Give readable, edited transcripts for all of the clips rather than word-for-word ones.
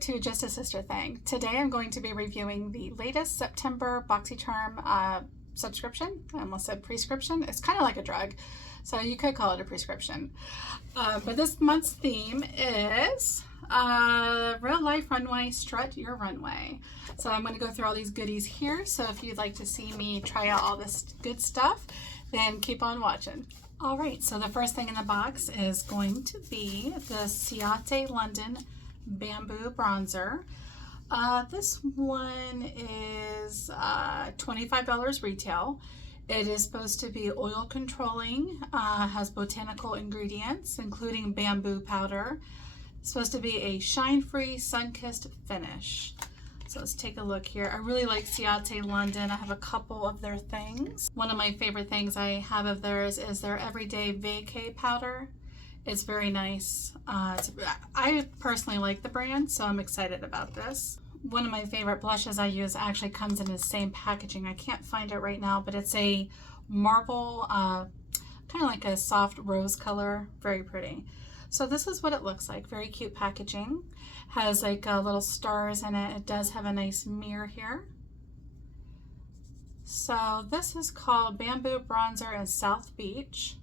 back to Just a Sister Thing. Today I'm going to be reviewing the latest September BoxyCharm subscription. I almost said prescription. It's kind of like a drug, so you could call it a prescription. But this month's theme is Real Life Runway, Strut Your Runway. So I'm going to go through all these goodies here. So if you'd like to see me try out all this good stuff, then keep on watching. All right, so the first thing in the box is going to be the Ciate London Bamboo Bronzer. This one is $25 retail. It is supposed to be oil controlling, has botanical ingredients, including bamboo powder. It's supposed to be a shine-free, sun-kissed finish. So let's take a look here. I really like Ciate London. I have a couple of their things. One of my favorite things I have of theirs is their Everyday Vacay powder. It's very nice. I personally like the brand, so I'm excited about this. One of my favorite blushes I use actually comes in the same packaging. I can't find it right now, but it's a marble, kind of like a soft rose color. Very pretty. So this is what it looks like. Very cute packaging. Has like little stars in it. It does have a nice mirror here. So this is called Bamboo Bronzer in South Beach.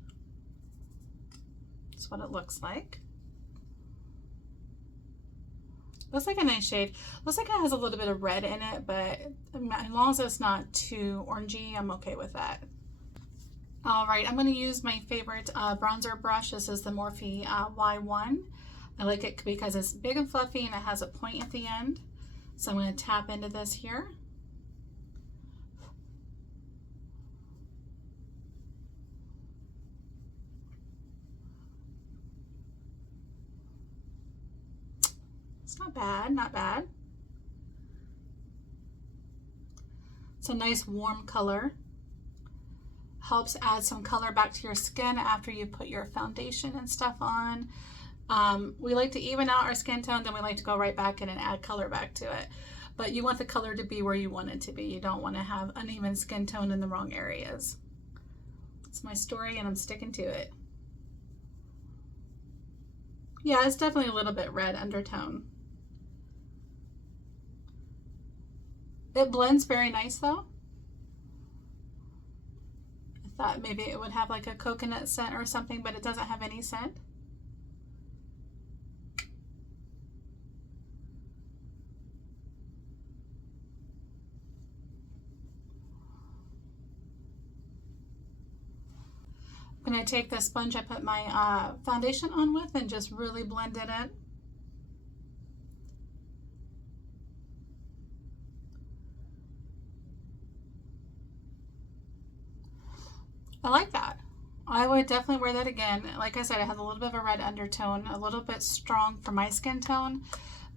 That's what it looks like. Looks like a nice shade. Looks like it has a little bit of red in it, but as long as it's not too orangey, I'm okay with that. All right, I'm going to use my favorite bronzer brush. This is the Morphe Y1. I like it because it's big and fluffy and it has a point at the end. So I'm going to tap into this here. It's not bad, not bad. It's a nice warm color. Helps add some color back to your skin after you put your foundation and stuff on. We like to even out our skin tone, then we like to go right back in and add color back to it. But you want the color to be where you want it to be. You don't want to have uneven skin tone in the wrong areas. It's my story and I'm sticking to it. Yeah, it's definitely a little bit red undertone. It blends very nice though. I thought maybe it would have like a coconut scent or something, but it doesn't have any scent. I'm going to take the sponge I put my foundation on with and just really blend it in. I like that. I would definitely wear that again. Like I said, it has a little bit of a red undertone, a little bit strong for my skin tone,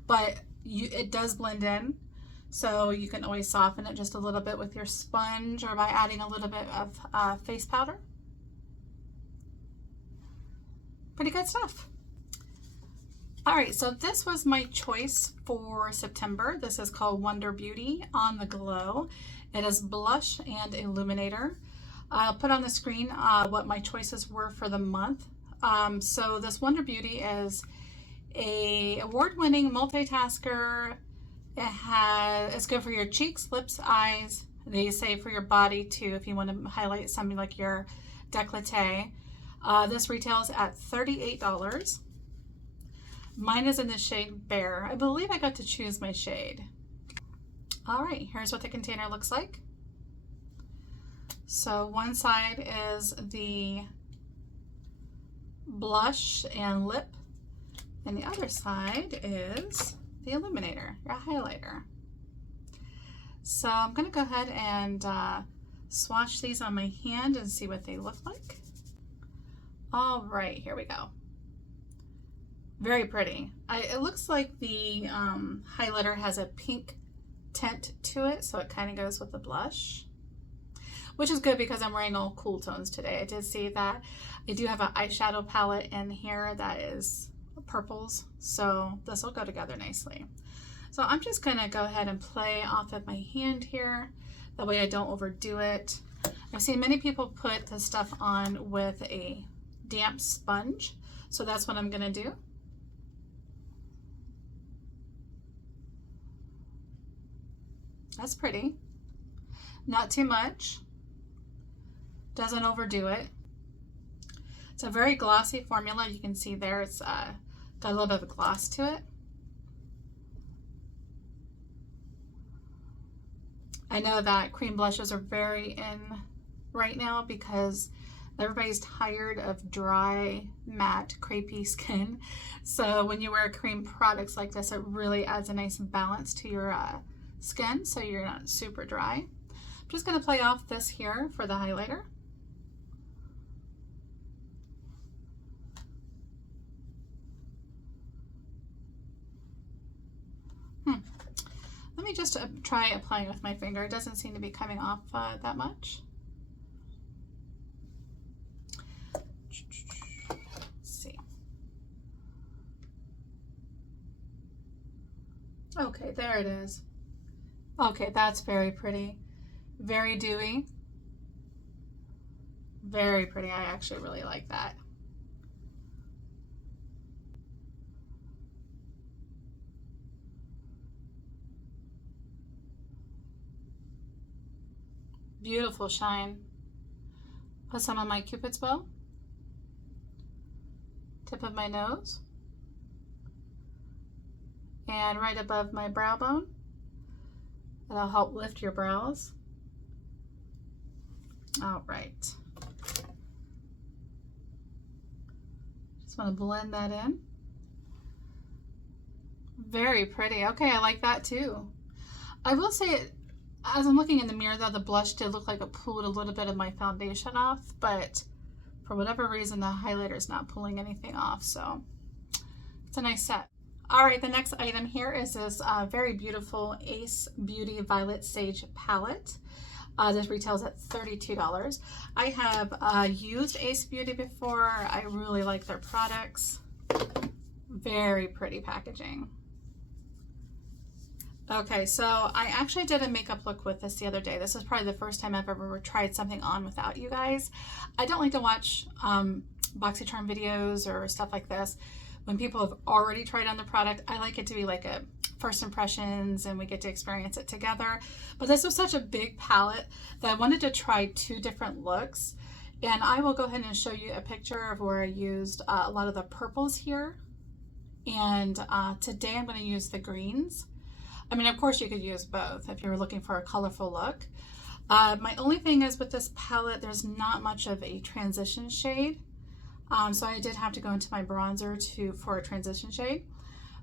but it does blend in. So you can always soften it just a little bit with your sponge or by adding a little bit of face powder. Pretty good stuff. All right, so this was my choice for September. This is called Wonder Beauty on the Glow. It is blush and illuminator. I'll put on the screen what my choices were for the month. So this Wonder Beauty is a award-winning multitasker. It's good for your cheeks, lips, eyes. They say for your body too, if you want to highlight something like your décolleté. This retails at $38. Mine is in the shade Bear. I believe I got to choose my shade. All right, here's what the container looks like. So one side is the blush and lip, and the other side is the illuminator, your highlighter. So I'm going to go ahead and swatch these on my hand and see what they look like. All right, here we go. Very pretty. It looks like the highlighter has a pink tint to it, so it kind of goes with the blush, which is good because I'm wearing all cool tones today. I did see that I do have an eyeshadow palette in here that is purples, so this will go together nicely. So I'm just gonna go ahead and play off of my hand here. That way I don't overdo it. I've seen many people put this stuff on with a damp sponge, so that's what I'm gonna do. That's pretty. Not too much. Doesn't overdo it. It's a very glossy formula. You can see there it's got a little bit of a gloss to it. I know that cream blushes are very in right now because everybody's tired of dry, matte, crepey skin. So when you wear cream products like this, it really adds a nice balance to your skin so you're not super dry. I'm just going to play off this here for the highlighter. Let me just try applying with my finger. It doesn't seem to be coming off that much. Let's see. Okay, there it is. Okay, that's very pretty. Very dewy. Very pretty. I actually really like that. Beautiful shine. Put some on my Cupid's bow, tip of my nose, and right above my brow bone. That'll help lift your brows. All right. Just want to blend that in. Very pretty. Okay, I like that too. I will say, as I'm looking in the mirror though, the blush did look like it pulled a little bit of my foundation off, but for whatever reason, the highlighter is not pulling anything off, so it's a nice set. All right, the next item here is this very beautiful Ace Beauty Violet Sage palette. This retails at $32. I have used Ace Beauty before. I really like their products. Very pretty packaging. Okay, so I actually did a makeup look with this the other day. This is probably the first time I've ever tried something on without you guys. I don't like to watch BoxyCharm videos or stuff like this when people have already tried on the product. I like it to be like a first impressions and we get to experience it together. But this was such a big palette that I wanted to try 2 different looks. And I will go ahead and show you a picture of where I used a lot of the purples here. And today I'm going to use the greens. I mean, of course you could use both if you were looking for a colorful look. My only thing is with this palette, there's not much of a transition shade. So I did have to go into my bronzer for a transition shade.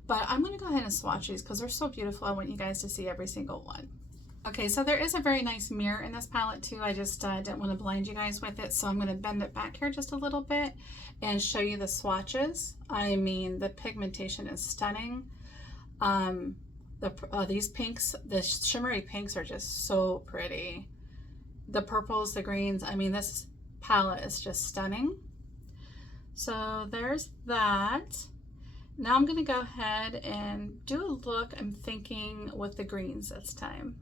But I'm going to go ahead and swatch these because they're so beautiful. I want you guys to see every single one. Okay, so there is a very nice mirror in this palette too. I just didn't want to blind you guys with it. So I'm going to bend it back here just a little bit and show you the swatches. I mean, the pigmentation is stunning. These pinks, the shimmery pinks are just so pretty. The purples, the greens, I mean, this palette is just stunning. So there's that. Now I'm going to go ahead and do a look, I'm thinking, with the greens this time.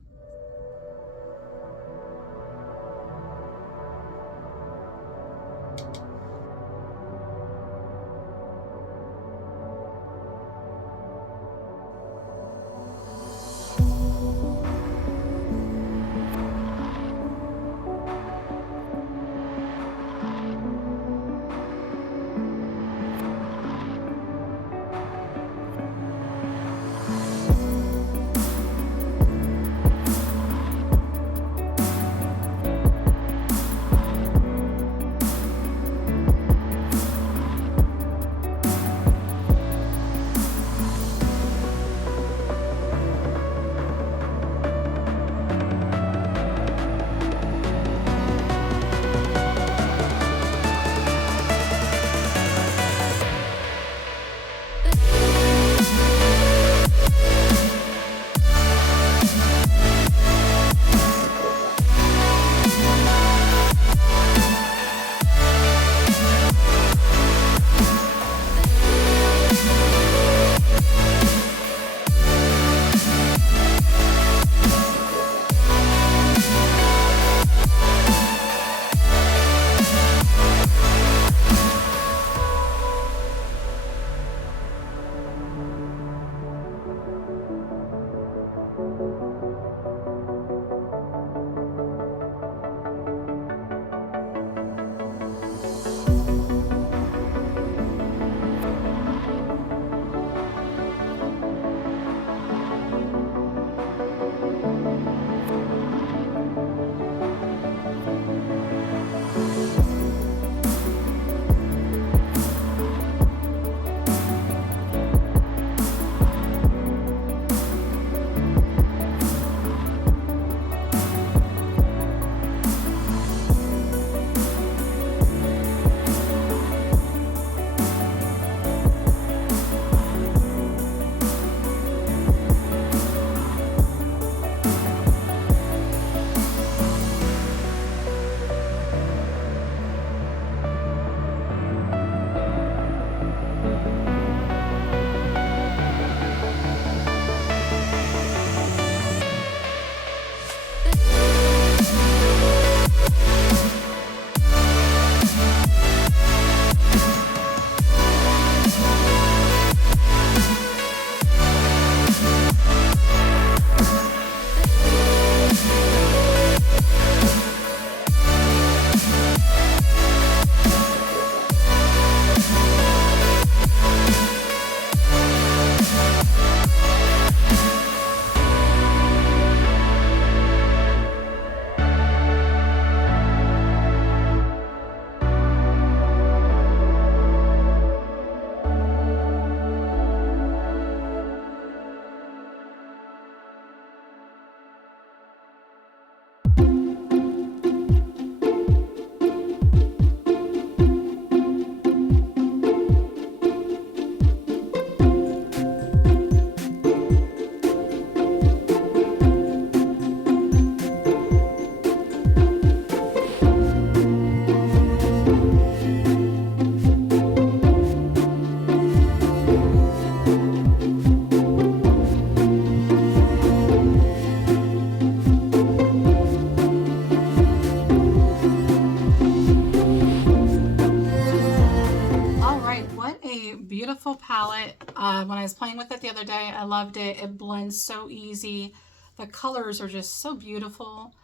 palette. When I was playing with it the other day, I loved it. It blends so easy. The colors are just so beautiful.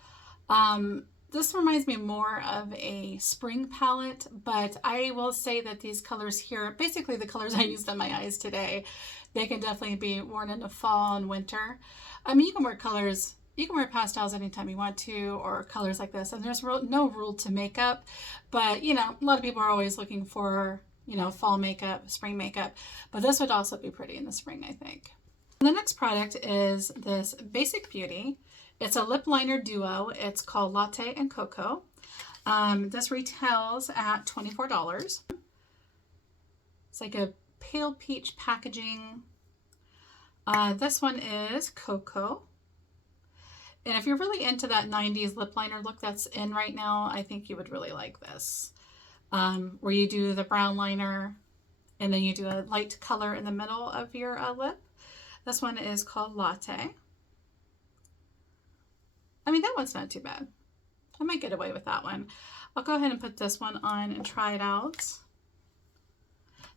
This reminds me more of a spring palette, but I will say that these colors here, basically the colors I used on my eyes today, they can definitely be worn into fall and winter. I mean, you can wear colors, you can wear pastels anytime you want to, or colors like this, and there's no rule to makeup, but you know, a lot of people are always looking for, you know, fall makeup, spring makeup, but this would also be pretty in the spring, I think. And the next product is this Basic Beauty. It's a lip liner duo. It's called Latte and Cocoa. This retails at $24. It's like a pale peach packaging. This one is Cocoa. And if you're really into that 90s lip liner look that's in right now, I think you would really like this. Where you do the brown liner and then you do a light color in the middle of your lip. This one is called Latte. I mean, that one's not too bad. I might get away with that one. I'll go ahead and put this one on and try it out.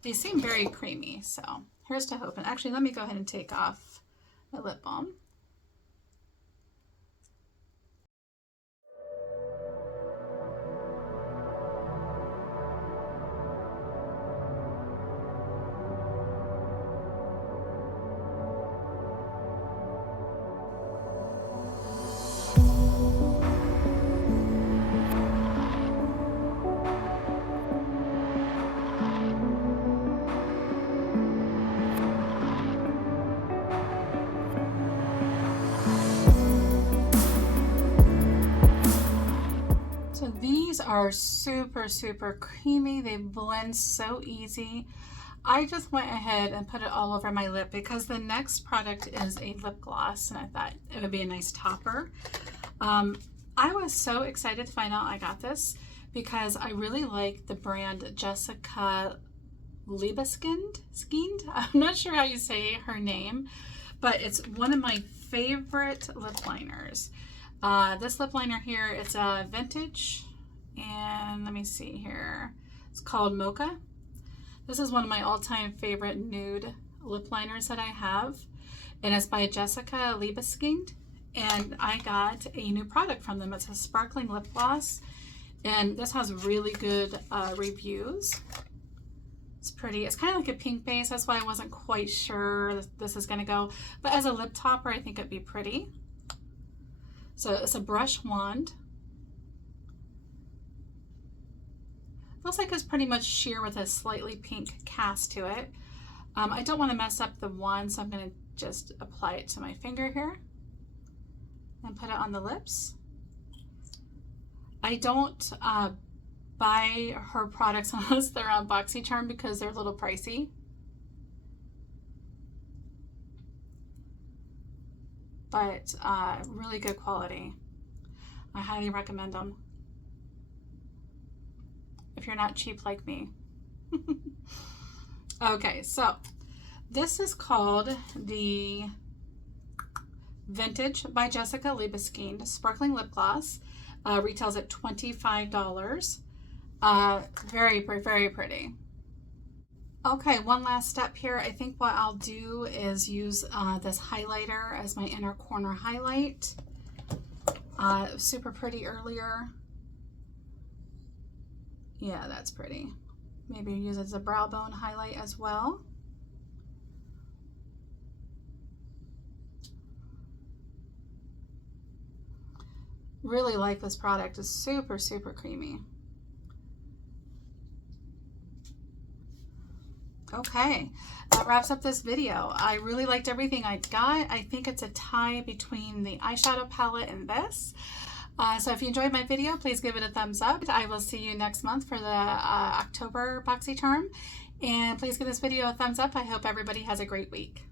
They seem very creamy, so here's to hoping. Actually, let me go ahead and take off my lip balm. So these are super, super creamy. They blend so easy. I just went ahead and put it all over my lip because the next product is a lip gloss, and I thought it would be a nice topper. I was so excited to find out I got this because I really like the brand Ciate Leibeskind. I'm not sure how you say her name, but it's one of my favorite lip liners. This lip liner here, it's a vintage, and let me see here. It's called Mocha. This is one of my all-time favorite nude lip liners that I have, and it's by Ciate Leibeskind, and I got a new product from them. It's a sparkling lip gloss, and this has really good reviews. It's pretty. It's kind of like a pink base. That's why I wasn't quite sure this is going to go, but as a lip topper, I think it'd be pretty. So it's a brush wand. Looks like it's pretty much sheer with a slightly pink cast to it. I don't want to mess up the wand, so I'm going to just apply it to my finger here and put it on the lips. I don't buy her products unless they're on BoxyCharm because they're a little pricey. But really good quality. I highly recommend them if you're not cheap like me. Okay, so this is called the Vintage by Ciate Leibeskind Sparkling Lip Gloss. Retails at $25. Very, very pretty. Okay, one last step here. I think what I'll do is use this highlighter as my inner corner highlight. Super pretty earlier. Yeah, that's pretty. Maybe use it as a brow bone highlight as well. Really like this product. It's super, super creamy. Okay, that wraps up this video. I really liked everything I got. I think it's a tie between the eyeshadow palette and this. So if you enjoyed my video, please give it a thumbs up. I will see you next month for the October BoxyCharm. And please give this video a thumbs up. I hope everybody has a great week.